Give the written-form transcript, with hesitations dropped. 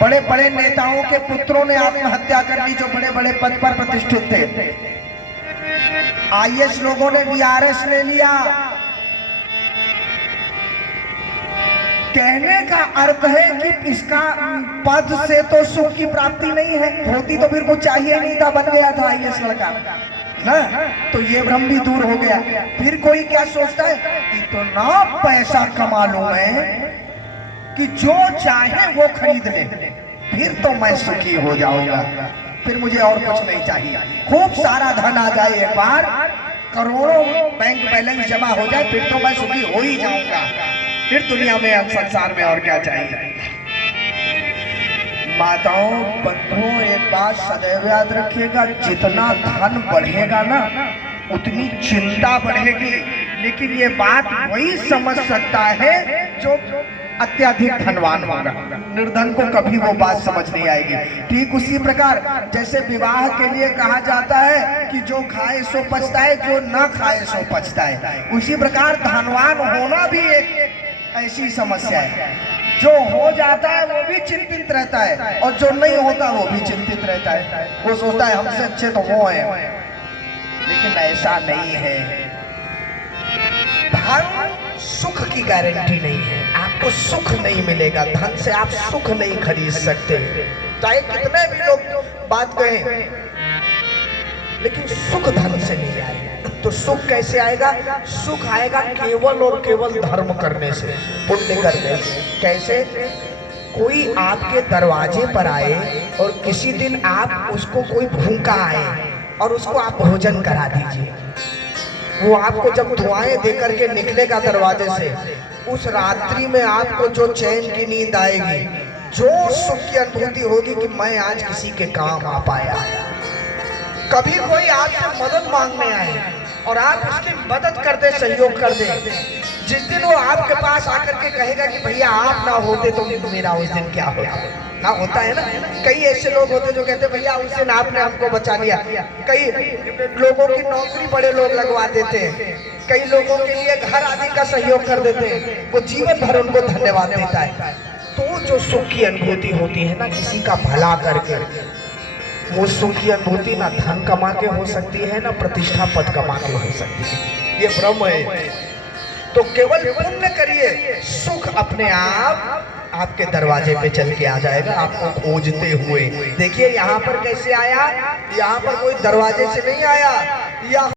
बड़े बड़े नेताओं के पुत्रों ने आत्महत्या कर ली जो बड़े बड़े पद पर प्रतिष्ठित थे। आईएएस लोगों ने वीआरएस ले लिया। कहने का अर्थ है कि इसका पद से तो सुख की प्राप्ति नहीं है, होती तो फिर कुछ चाहिए नहीं था, बन गया था आईएएस लड़का ना, तो ये भ्रम भी दूर हो गया। फिर कोई क्या सोचता है, इतना पैसा कमा लूं मैं कि जो चाहे वो खरीद ले, फिर तो मैं सुखी हो जाऊंगा, फिर मुझे और कुछ नहीं चाहिए। खूब सारा धन आ जाए एक बार, करोड़ों बैंक बैलेंस जमा हो जाए, फिर तो मैं सुखी हो ही जाऊंगा, फिर दुनिया में अब संसार में और क्या चाहिए। माताओं बंधुओं, एक बात सदैव याद रखिएगा, जितना धन बढ़ेगा ना उतनी चिंता बढ़ेगी, लेकिन ये बात वही समझ सकता है जो अत्यधिक धनवान होगा। निर्धन को कभी वो बात समझ नहीं आएगी। ठीक उसी प्रकार जैसे विवाह के लिए कहा जाता है कि जो खाए सो पछताए, जो न खाए सो पछताए, उसी प्रकार धनवान होना भी एक ऐसी समस्या है। जो हो जाता है वो भी चिंतित रहता है, और जो नहीं होता वो भी चिंतित रहता है। वो सोचता है हमसे अच्छे तो वो हैं, लेकिन ऐसा नहीं है। धन सुख की गारंटी नहीं है, आपको सुख नहीं मिलेगा, धन से आप सुख नहीं खरीद सकते, चाहे कितने भी लोग बात कहें, लेकिन सुख धन से नहीं आएगा। तो सुख कैसे आएगा? सुख आएगा केवल और केवल धर्म करने से, पुण्य करने से। कैसे? कोई आपके दरवाजे पर आए और किसी दिन आप उसको, कोई भूखा आए और उसको आप भोजन करा दीजिए, वो आपको जब दुआएं दे करके निकलेगा दरवाजे से, उस रात्रि में आपको जो चैन की नींद आएगी, जो सुख की अनुभूति होगी कि मैं आज किसी के काम आ पाया। कभी कोई आपसे मदद मांगने आए और आप उसकी मदद कर दे, सहयोग कर दे, जिस दिन वो आपके पास आकर के कहेगा कि भैया आप ना होते तो मेरा उस दिन क्या होता ना, होता है ना। कई ऐसे लोग होते जो कहते भैया उस दिन आपने हमको बचा लिया। कई लोगों की नौकरी बड़े लोग लगवा देते हैं, कई लोगों के लिए घर आदि का सहयोग कर देते हैं, वो जीवन भर उनको धन्यवाद देता है। तो जो सुख की अनुभूति होती है ना किसी का भला करके, वो सुख की अनुभूति ना धन कमा के हो सकती है, ना प्रतिष्ठा पद कमा के हो सकती है। ये भ्रम है। तो केवल पुण्य करिए, सुख अपने आप आपके दरवाजे पे चल के आ जाएगा, आपको खोजते हुए। देखिए यहाँ पर कैसे आया, यहाँ पर कोई दरवाजे से नहीं आया, यहाँ